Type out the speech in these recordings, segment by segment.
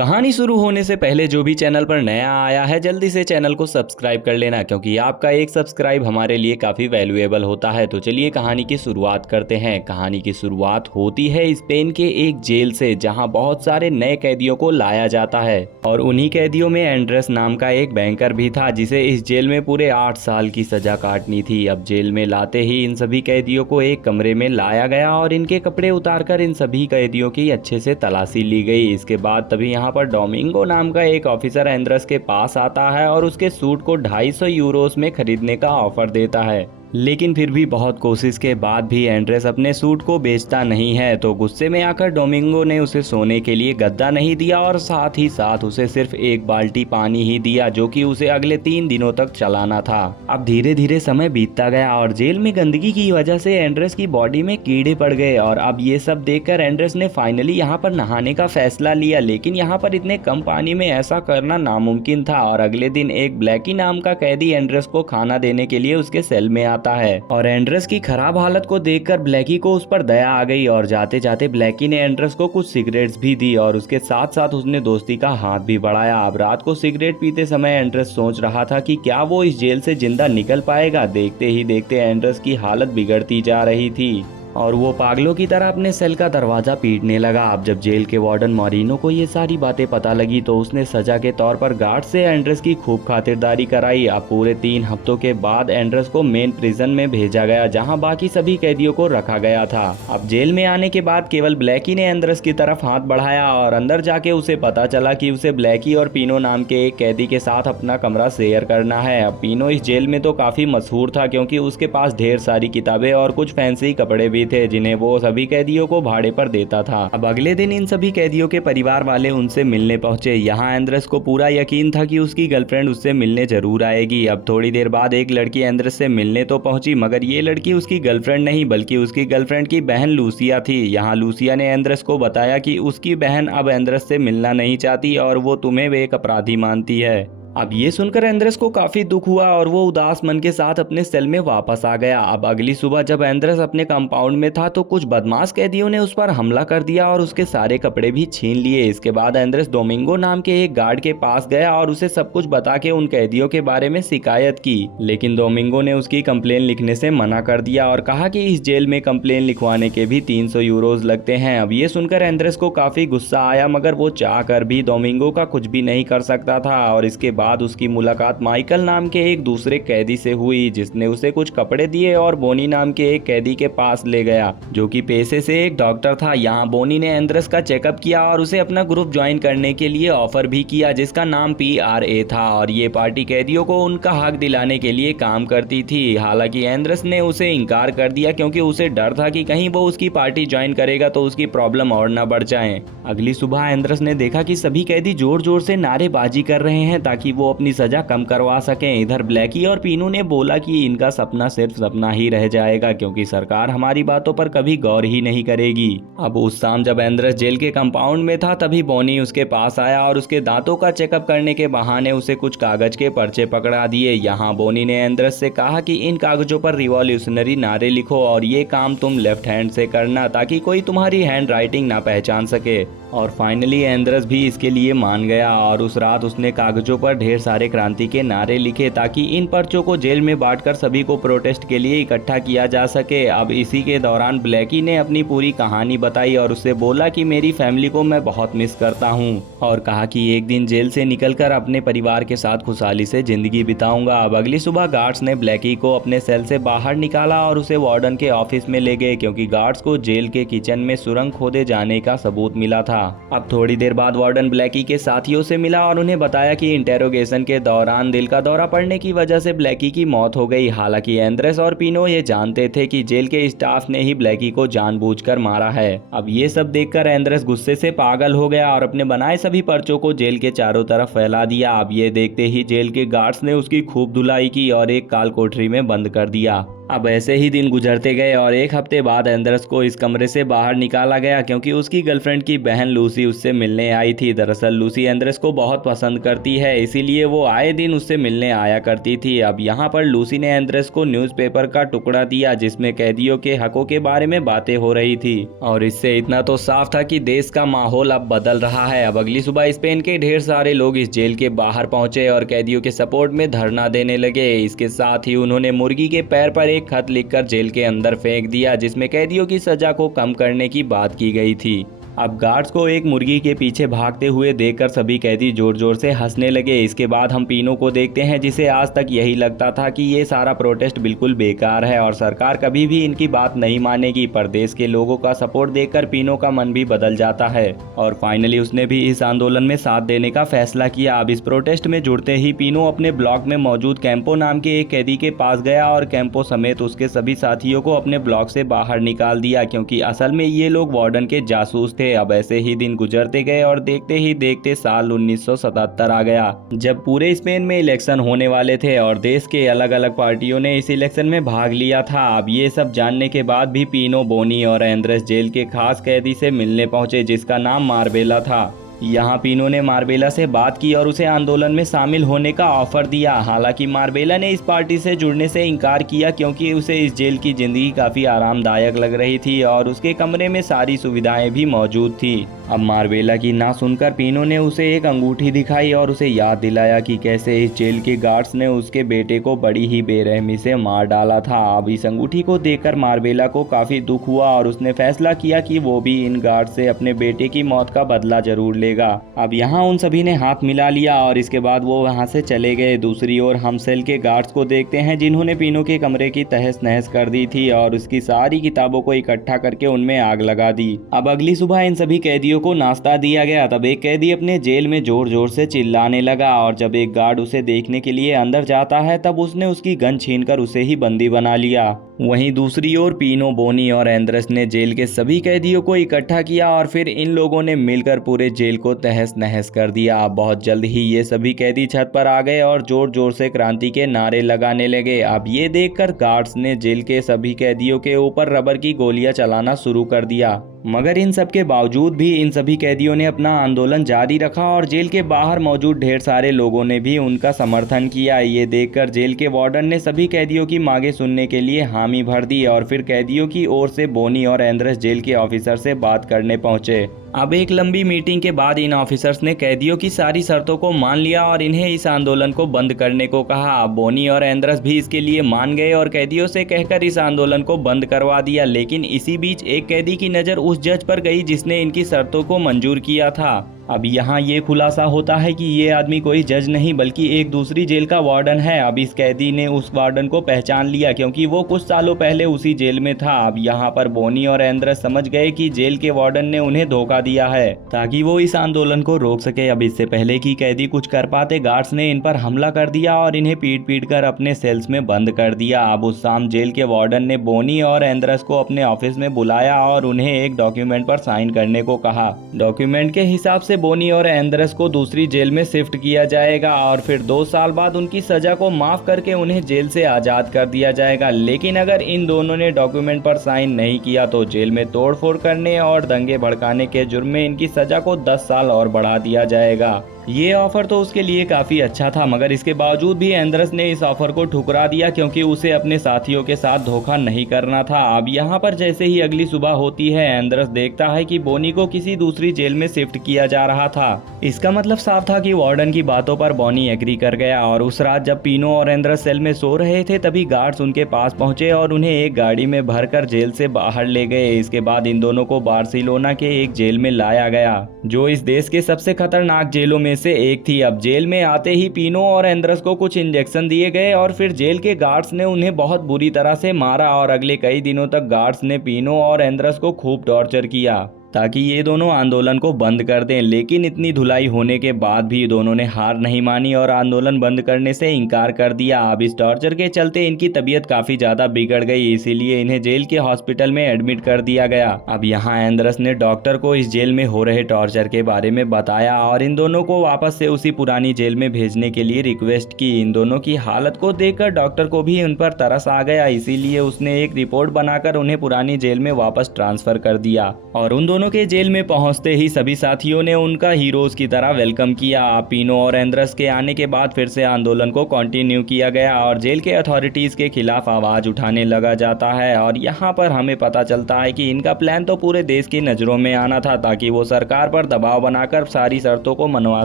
कहानी शुरू होने से पहले जो भी चैनल पर नया आया है जल्दी से चैनल को सब्सक्राइब कर लेना, क्योंकि आपका एक सब्सक्राइब हमारे लिए काफ़ी वैल्यूएबल होता है। तो चलिए कहानी की शुरुआत करते हैं। कहानी की शुरुआत होती है स्पेन के एक जेल से, जहां बहुत सारे नए कैदियों को लाया जाता है और उन्हीं कैदियों में एंड्रेस नाम का एक बैंकर भी था, जिसे इस जेल में पूरे 8 साल की सजा काटनी थी। अब जेल में लाते ही इन सभी कैदियों को एक कमरे में लाया गया और इनके कपड़े उतारकर इन सभी कैदियों की अच्छे से तलाशी ली गई। इसके बाद तभी यहाँ पर डोमिंगो नाम का एक ऑफिसर एंड्रेस के पास आता है और उसके सूट को 250 यूरोस में खरीदने का ऑफर देता है। लेकिन फिर भी बहुत कोशिश के बाद भी एंड्रेस अपने सूट को बेचता नहीं है। तो गुस्से में आकर डोमिंगो ने उसे सोने के लिए गद्दा नहीं दिया और साथ ही साथ उसे सिर्फ एक बाल्टी पानी ही दिया, जो कि उसे अगले 3 दिनों तक चलाना था। अब धीरे धीरे समय बीतता गया और जेल में गंदगी की वजह से एंड्रेस की बॉडी में कीड़े पड़ गए और अब ये सब देखकर एंड्रेस ने फाइनली यहाँ पर नहाने का फैसला लिया। लेकिन यहाँ पर इतने कम पानी में ऐसा करना नामुमकिन था और अगले दिन एक ब्लैकी नाम का कैदी एंड्रेस को खाना देने के लिए उसके सेल में है और एंड्रेस की खराब हालत को देखकर ब्लैकी को उस पर दया आ गई और जाते जाते ब्लैकी ने एंड्रेस को कुछ सिगरेट्स भी दी और उसके साथ साथ उसने दोस्ती का हाथ भी बढ़ाया। अब रात को सिगरेट पीते समय एंड्रेस सोच रहा था कि क्या वो इस जेल से जिंदा निकल पाएगा। देखते ही देखते एंड्रेस की हालत बिगड़ती जा रही थी और वो पागलों की तरह अपने सेल का दरवाजा पीटने लगा। अब जब जेल के वार्डन मॉरिनो को ये सारी बातें पता लगी तो उसने सजा के तौर पर गार्ड से एंड्रेस की खूब खातिरदारी कराई। अब पूरे 3 हफ्तों के बाद एंड्रेस को मेन प्रिजन में भेजा गया, जहां बाकी सभी कैदियों को रखा गया था। अब जेल में आने के बाद केवल ब्लैकी ने एंड्रेस की तरफ हाथ बढ़ाया और अंदर जाके उसे पता चला कि उसे ब्लैकी और पीनो नाम के एक कैदी के साथ अपना कमरा शेयर करना है। अब पीनो इस जेल में तो काफी मशहूर था, क्योंकि उसके पास ढेर सारी किताबें और कुछ फैंसी कपड़े भी थे, जिन्हें वो सभी कैदियों को भाड़े पर देता था। अब अगले दिन इन सभी कैदियों के परिवार वाले उनसे मिलने पहुंचे। यहाँ एंड्रेस को पूरा यकीन था कि उसकी गर्लफ्रेंड उससे मिलने जरूर आएगी। अब थोड़ी देर बाद एक लड़की एंड्रेस से मिलने तो पहुंची, मगर ये लड़की उसकी गर्लफ्रेंड नहीं बल्कि उसकी गर्लफ्रेंड की बहन लूसिया थी। यहाँ लूसिया ने एंड्रेस को बताया कि उसकी बहन अब एंड्रेस से मिलना नहीं चाहती और वो तुम्हें एक अपराधी मानती है। अब ये सुनकर एंड्रेस को काफी दुख हुआ और वो उदास मन के साथ अपने सेल में वापस आ गया। अब अगली सुबह जब एंड्रेस अपने कंपाउंड में था तो कुछ बदमाश कैदियों ने उस पर हमला कर दिया और उसके सारे कपड़े भी छीन लिए। इसके बाद एंड्रेस डोमिंगो नाम के एक गार्ड के पास गया और उसे सब कुछ बता के उन कैदियों के बारे में शिकायत की। लेकिन डोमिंगो ने उसकी कंप्लेन लिखने से मना कर दिया और कहा कि इस जेल में कंप्लेन लिखवाने के भी 300 यूरोज लगते हैं। अब ये सुनकर एंड्रेस को काफी गुस्सा आया, मगर वो चाह कर भी डोमिंगो का कुछ भी नहीं कर सकता था। और इसके बाद उसकी मुलाकात माइकल नाम के एक दूसरे कैदी से हुई, जिसने उसे कुछ कपड़े दिए और बोनी नाम के एक कैदी के पास ले गया, जो कि पेशे से एक डॉक्टर था। यहाँ बोनी ने एंड्रेस का चेकअप किया और उसे अपना ग्रुप ज्वाइन करने के लिए ऑफर भी किया, जिसका नाम PRA था और ये पार्टी कैदियों को उनका हक दिलाने के लिए काम करती थी। हालांकि एंड्रेस ने उसे इनकार कर दिया, क्योंकि उसे डर था कि कहीं वो उसकी पार्टी ज्वाइन करेगा तो उसकी प्रॉब्लम और न बढ़ जाए। अगली सुबह एंड्रेस ने देखा कि सभी कैदी जोर जोर से नारेबाजी कर रहे हैं ताकि वो अपनी सजा कम करवा सकें। इधर ब्लैकी और पीनू ने बोला कि इनका सपना सिर्फ सपना ही रह जाएगा, क्योंकि सरकार हमारी बातों पर कभी गौर ही नहीं करेगी। अब उस शाम जब एंड्रेस जेल के कंपाउंड में था तभी बोनी उसके पास आया और उसके दांतों का चेकअप करने के बहाने उसे कुछ कागज के पर्चे पकड़ा दिए। यहाँ बोनी ने एंड्रेस से कहा कि इन कागजों पर रिवॉल्यूशनरी नारे लिखो और ये काम तुम लेफ्ट हैंड से करना, ताकि कोई तुम्हारी हैंड राइटिंग ना पहचान सके। और फाइनली एंड्रेस भी इसके लिए मान गया और उस रात उसने कागजों पर ढेर सारे क्रांति के नारे लिखे, ताकि इन पर्चों को जेल में बांटकर सभी को प्रोटेस्ट के लिए इकट्ठा किया जा सके। अब इसी के दौरान ब्लैकी ने अपनी पूरी कहानी बताई और उससे बोला कि मेरी फैमिली को मैं बहुत मिस करता हूँ और कहा कि एक दिन जेल से निकलकर अपने परिवार के साथ खुशहाली से जिंदगी बिताऊंगा। अब अगली सुबह गार्ड्स ने ब्लैकी को अपने सेल से बाहर निकाला और उसे वार्डन के ऑफिस में ले गए, क्योंकि गार्ड्स को जेल के किचन में सुरंग खोदे जाने का सबूत मिला था। अब थोड़ी देर बाद वार्डन ब्लैकी के साथियों से मिला और उन्हें बताया कि इंटेरोगेशन के दौरान दिल का दौरा पड़ने की वजह से ब्लैकी की मौत हो गई। हालांकि एंड्रेस और पीनो ये जानते थे कि जेल के स्टाफ ने ही ब्लैकी को जानबूझकर मारा है। अब ये सब देखकर एंड्रेस गुस्से से पागल हो गया और अपने बनाए सभी पर्चों को जेल के चारों तरफ फैला दिया। अब ये देखते ही जेल के गार्ड्स ने उसकी खूब धुलाई की और एक काल कोठरी में बंद कर दिया। अब ऐसे ही दिन गुजरते गए और एक हफ्ते बाद एंद्रस को इस कमरे से बाहर निकाला गया क्योंकि उसकी गर्लफ्रेंड की बहन लूसी उससे मिलने आई थी। दरअसल लूसी एंद्रस को बहुत पसंद करती है, इसीलिए वो आए दिन उससे मिलने आया करती थी। अब यहाँ पर लूसी ने एंद्रस को न्यूज़पेपर का टुकड़ा दिया जिसमें कैदियों के हकों के बारे में बातें हो रही थी और इससे इतना तो साफ था कि देश का माहौल अब बदल रहा है। अब अगली सुबह स्पेन के ढेर सारे लोग इस जेल के बाहर पहुंचे और कैदियों के सपोर्ट में धरना देने लगे। इसके साथ ही उन्होंने मुर्गी के पैर पर एक खत लिखकर जेल के अंदर फेंक दिया जिसमें कैदियों की सजा को कम करने की बात की गई थी। अब गार्ड्स को एक मुर्गी के पीछे भागते हुए देखकर सभी कैदी जोर जोर से हंसने लगे। इसके बाद हम पीनो को देखते हैं जिसे आज तक यही लगता था कि ये सारा प्रोटेस्ट बिल्कुल बेकार है और सरकार कभी भी इनकी बात नहीं मानेगी, पर देश के लोगों का सपोर्ट देखकर पीनो का मन भी बदल जाता है और फाइनली उसने भी इस आंदोलन में साथ देने का फैसला किया। अब इस प्रोटेस्ट में जुड़ते ही पीनो अपने ब्लॉक में मौजूद कैंपो नाम के एक कैदी के पास गया और कैंपो समेत उसके सभी साथियों को अपने ब्लॉक से बाहर निकाल दिया क्योंकि असल में ये लोग वार्डन के जासूस थे। अब ऐसे ही दिन गुजरते गए और देखते ही देखते साल 1977 आ गया जब पूरे स्पेन में इलेक्शन होने वाले थे और देश के अलग अलग पार्टियों ने इस इलेक्शन में भाग लिया था। अब ये सब जानने के बाद भी पीनो, बोनी और एंद्रेस जेल के खास कैदी से मिलने पहुंचे जिसका नाम मार्बेला था। यहाँ पीनो ने मार्बेला से बात की और उसे आंदोलन में शामिल होने का ऑफर दिया। हालांकि मार्बेला ने इस पार्टी से जुड़ने से इनकार किया क्योंकि उसे इस जेल की जिंदगी काफ़ी आरामदायक लग रही थी और उसके कमरे में सारी सुविधाएं भी मौजूद थी। अब मार्बेला की ना सुनकर पीनो ने उसे एक अंगूठी दिखाई और उसे याद दिलाया कि कैसे इस जेल के गार्ड्स ने उसके बेटे को बड़ी ही बेरहमी से मार डाला था। अब इस अंगूठी को देखकर मार्बेला को काफ़ी दुख हुआ और उसने फैसला किया कि वो भी इन गार्ड से अपने बेटे की मौत का बदला जरूर लेगा। अब यहाँ उन सभी ने हाथ मिला लिया और इसके बाद वो वहाँ से चले गए। दूसरी ओर हम सेल के गार्ड्स को देखते हैं जिन्होंने पीनो के कमरे की तहस नहस कर दी थी और उसकी सारी किताबों को इकट्ठा करके उनमें आग लगा दी। अब अगली सुबह इन सभी कैदियों को नाश्ता दिया गया। तब एक कैदी अपने जेल में जोर जोर से चिल्लाने लगा और जब एक गार्ड उसे देखने के लिए अंदर जाता है तब उसने उसकी गन छीनकर उसे ही बंदी बना लिया। वहीं दूसरी ओर पीनो, बोनी और एंद्रेस ने जेल के सभी कैदियों को इकट्ठा किया और फिर इन लोगों ने मिलकर पूरे जेल को तहस नहस कर दिया। बहुत जल्द ही ये सभी कैदी छत पर आ गए और जोर जोर से क्रांति के नारे लगाने लगे। अब ये देखकर गार्ड्स ने जेल के सभी कैदियों के ऊपर रबर की गोलियां चलाना शुरू कर दिया, मगर इन सब के बावजूद भी इन सभी कैदियों ने अपना आंदोलन जारी रखा और जेल के बाहर मौजूद ढेर सारे लोगों ने भी उनका समर्थन किया। ये देखकर जेल के वार्डन ने सभी कैदियों की मांगे सुनने के लिए हामी भर दी और फिर कैदियों की ओर से बोनी और एंद्रेस जेल के ऑफिसर से बात करने पहुंचे। अब एक लंबी मीटिंग के बाद इन ऑफिसर्स ने कैदियों की सारी शर्तों को मान लिया और इन्हें इस आंदोलन को बंद करने को कहा। बोनी और एंद्रेस भी इसके लिए मान गए और कैदियों से कहकर इस आंदोलन को बंद करवा दिया। लेकिन इसी बीच एक कैदी की नज़र उस जज पर गई जिसने इनकी शर्तों को मंजूर किया था। अब यहाँ ये खुलासा होता है कि ये आदमी कोई जज नहीं बल्कि एक दूसरी जेल का वार्डन है। अब इस कैदी ने उस वार्डन को पहचान लिया क्योंकि वो कुछ सालों पहले उसी जेल में था। अब यहाँ पर बोनी और एंद्रेस समझ गए कि जेल के वार्डन ने उन्हें धोखा दिया है ताकि वो इस आंदोलन को रोक सके। अब इससे पहले कि कैदी कुछ कर पाते गार्ड्स ने इन पर हमला कर दिया और इन्हें पीट पीट कर अपने सेल्स में बंद कर दिया। अब उस शाम जेल के वार्डन ने बोनी और एंद्रेस को अपने ऑफिस में बुलाया और उन्हें एक डॉक्यूमेंट पर साइन करने को कहा। डॉक्यूमेंट के हिसाब से बोनी और एंद्रेस को दूसरी जेल में शिफ्ट किया जाएगा और फिर 2 साल बाद उनकी सजा को माफ करके उन्हें जेल से आजाद कर दिया जाएगा। लेकिन अगर इन दोनों ने डॉक्यूमेंट पर साइन नहीं किया तो जेल में तोड़फोड़ करने और दंगे भड़काने के जुर्म में इनकी सजा को 10 साल और बढ़ा दिया जाएगा। ये ऑफर तो उसके लिए काफी अच्छा था, मगर इसके बावजूद भी एंद्रेस ने इस ऑफर को ठुकरा दिया क्योंकि उसे अपने साथियों के साथ धोखा नहीं करना था। अब यहाँ पर जैसे ही अगली सुबह होती है एंद्रेस देखता है कि बोनी को किसी दूसरी जेल में शिफ्ट किया जा रहा था। इसका मतलब साफ था कि वार्डन की बातों पर बोनी एग्री कर गया और उस रात जब पीनो और एंद्रेस सेल में सो रहे थे तभी गार्ड्स उनके पास पहुंचे और उन्हें एक गाड़ी में भरकर जेल से बाहर ले गए। इसके बाद इन दोनों को बार्सिलोना के एक जेल में लाया गया जो इस देश के सबसे खतरनाक जेलों में से एक थी। अब जेल में आते ही पीनो और एंद्रेस को कुछ इंजेक्शन दिए गए और फिर जेल के गार्ड्स ने उन्हें बहुत बुरी तरह से मारा और अगले कई दिनों तक गार्ड्स ने पीनो और एंद्रेस को खूब टॉर्चर किया। ताकि ये दोनों आंदोलन को बंद कर दें। लेकिन इतनी धुलाई होने के बाद भी दोनों ने हार नहीं मानी और आंदोलन बंद करने से इनकार कर दिया। अब इस टॉर्चर के चलते इनकी तबीयत काफी ज्यादा बिगड़ गई, इसीलिए इन्हें जेल के हॉस्पिटल में एडमिट कर दिया गया। अब यहाँ एंद्रस ने डॉक्टर को इस जेल में हो रहे टॉर्चर के बारे में बताया और इन दोनों को वापस से उसी पुरानी जेल में भेजने के लिए रिक्वेस्ट की। इन दोनों की हालत को देखकर डॉक्टर को भी उन पर तरस आ गया, इसीलिए उसने एक रिपोर्ट बनाकर उन्हें पुरानी जेल में वापस ट्रांसफर कर दिया। और उन दोनों के जेल में पहुंचते ही सभी साथियों ने उनका हीरोज की तरह वेलकम किया। पिनो और एंद्रस के आने के बाद फिर से आंदोलन को कंटिन्यू किया गया और जेल के अथॉरिटीज के खिलाफ आवाज उठाने लगा जाता है। और यहाँ पर हमें पता चलता है कि इनका प्लान तो पूरे देश की नजरों में आना था, ताकि वो सरकार पर दबाव बनाकर सारी शर्तों को मनवा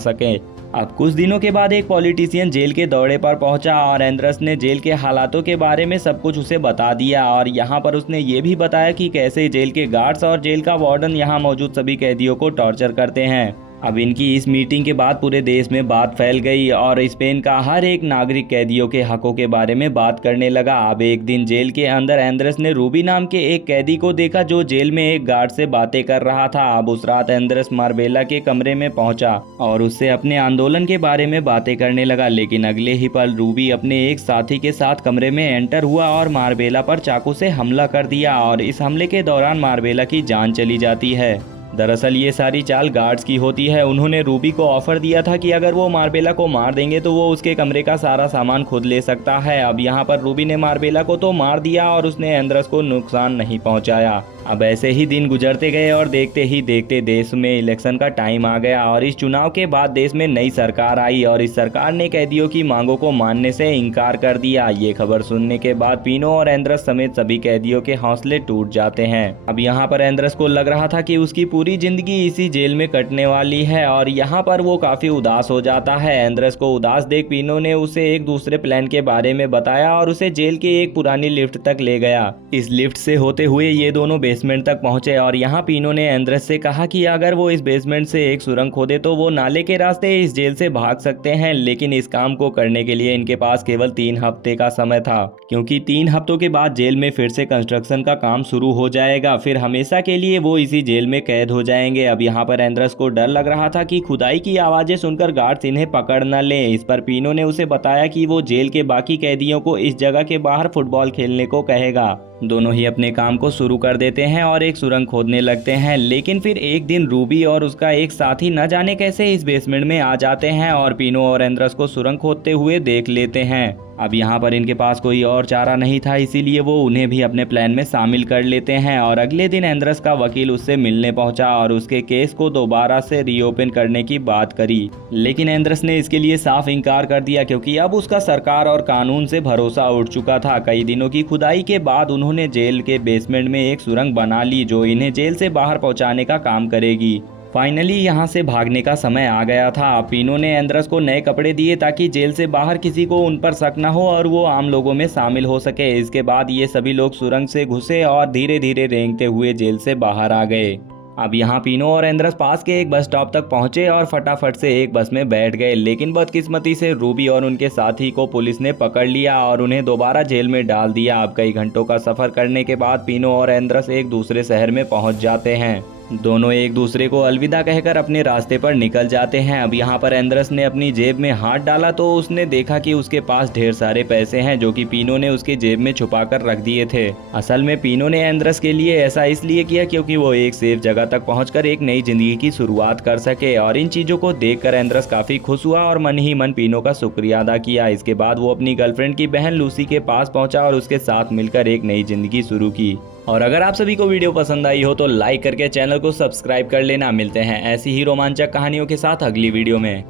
सके। अब कुछ दिनों के बाद एक पॉलिटिशियन जेल के दौरे पर पहुंचा और एंद्रस ने जेल के हालातों के बारे में सब कुछ उसे बता दिया। और यहाँ पर उसने ये भी बताया कि कैसे जेल के गार्ड्स और जेल का वार्डन यहाँ मौजूद सभी कैदियों को टॉर्चर करते हैं। अब इनकी इस मीटिंग के बाद पूरे देश में बात फैल गई और स्पेन का हर एक नागरिक कैदियों के हकों के बारे में बात करने लगा। अब एक दिन जेल के अंदर एंद्रस ने रूबी नाम के एक कैदी को देखा जो जेल में एक गार्ड से बातें कर रहा था। अब उस रात एंद्रस मार्बेला के कमरे में पहुंचा और उससे अपने आंदोलन के बारे में बातें करने लगा। लेकिन अगले ही पल रूबी अपने एक साथी के साथ कमरे में एंटर हुआ और मार्बेला पर चाकू से हमला कर दिया और इस हमले के दौरान मार्बेला की जान चली जाती है। दरअसल ये सारी चाल गार्ड्स की होती है। उन्होंने रूबी को ऑफर दिया था कि अगर वो मार्बेला को मार देंगे तो वो उसके कमरे का सारा सामान खुद ले सकता है। अब यहाँ पर रूबी ने मार्बेला को तो मार दिया और उसने एंद्रस को नुकसान नहीं पहुँचाया। अब ऐसे ही दिन गुजरते गए और देखते ही देखते देश में इलेक्शन का टाइम आ गया और इस चुनाव के बाद देश में नई सरकार आई और इस सरकार ने कैदियों की मांगों को मानने से इनकार कर दिया। ये खबर सुनने के बाद पिनो और एंद्रस समेत सभी कैदियों के हौसले टूट जाते हैं। अब यहाँ पर एंद्रस को लग रहा था कि उसकी पूरी जिंदगी इसी जेल में कटने वाली है और यहाँ पर वो काफी उदास हो जाता है। एंद्रस को उदास देख पिनो ने उसे एक दूसरे प्लान के बारे में बताया और उसे जेल की एक पुरानी लिफ्ट तक ले गया। इस लिफ्ट से होते हुए ये दोनों बेसमेंट तक पहुंचे और यहाँ पिनो ने एंद्रस से कहा कि अगर वो इस बेसमेंट से एक सुरंग खोदे तो वो नाले के रास्ते इस जेल से भाग सकते हैं। लेकिन इस काम को करने के लिए इनके पास केवल 3 हफ्ते का समय था, क्योंकि 3 हफ्तों के बाद जेल में फिर से कंस्ट्रक्शन का काम शुरू हो जाएगा। फिर हमेशा के लिए वो इसी जेल में कैद हो जाएंगे। अब यहाँ पर एंद्रस को डर लग रहा था कि खुदाई की आवाजें सुनकर गार्ड्स इन्हें पकड़ न लें। इस पर पिनो ने उसे बताया कि वो जेल के बाकी कैदियों को इस जगह के बाहर फुटबॉल खेलने को कहेगा। दोनों ही अपने काम को शुरू कर देते हैं और एक सुरंग खोदने लगते हैं। लेकिन फिर एक दिन रूबी और उसका एक साथी न जाने कैसे इस बेसमेंट में आ जाते हैं और पिनो और एंद्रस को सुरंग खोदते हुए देख लेते हैं। अब यहाँ पर इनके पास कोई और चारा नहीं था, इसीलिए वो उन्हें भी अपने प्लान में शामिल कर लेते हैं। और अगले दिन एंद्रस का वकील उससे मिलने पहुंचा और उसके केस को दोबारा से रीओपन करने की बात करी। लेकिन एंद्रस ने इसके लिए साफ इनकार कर दिया, क्योंकि अब उसका सरकार और कानून से भरोसा उठ चुका था। कई दिनों की खुदाई के बाद उन्होंने जेल के बेसमेंट में एक सुरंग बना ली जो इन्हें जेल से बाहर पहुंचाने का काम करेगी। फाइनली यहाँ से भागने का समय आ गया था। पिनो ने एंद्रस को नए कपड़े दिए ताकि जेल से बाहर किसी को उन पर शक न हो और वो आम लोगों में शामिल हो सके। इसके बाद ये सभी लोग सुरंग से घुसे और धीरे धीरे रेंगते हुए जेल से बाहर आ गए। अब यहाँ पिनो और एंद्रस पास के एक बस स्टॉप तक पहुंचे और फटाफट से एक बस में बैठ गए। लेकिन बदकिस्मती से रूबी और उनके साथी को पुलिस ने पकड़ लिया और उन्हें दोबारा जेल में डाल दिया। अब कई घंटों का सफर करने के बाद पिनो और एंद्रस एक दूसरे शहर में पहुंच जाते हैं। दोनों एक दूसरे को अलविदा कहकर अपने रास्ते पर निकल जाते हैं। अब यहाँ पर एंद्रस ने अपनी जेब में हाथ डाला तो उसने देखा कि उसके पास ढेर सारे पैसे हैं जो कि पिनो ने उसके जेब में छुपाकर रख दिए थे। असल में पिनो ने एंद्रस के लिए ऐसा इसलिए किया क्योंकि वो एक सेफ जगह तक पहुंचकर एक नई जिंदगी की शुरुआत कर सके। और इन चीजों को देखकर एंद्रस काफी खुश हुआ और मन ही मन पिनो का शुक्रिया अदा किया। इसके बाद वो अपनी गर्लफ्रेंड की बहन लूसी के पास पहुंचा और उसके साथ मिलकर एक नई जिंदगी शुरू की। और अगर आप सभी को वीडियो पसंद आई हो तो लाइक करके चैनल को सब्सक्राइब कर लेना। मिलते हैं ऐसी ही रोमांचक कहानियों के साथ अगली वीडियो में।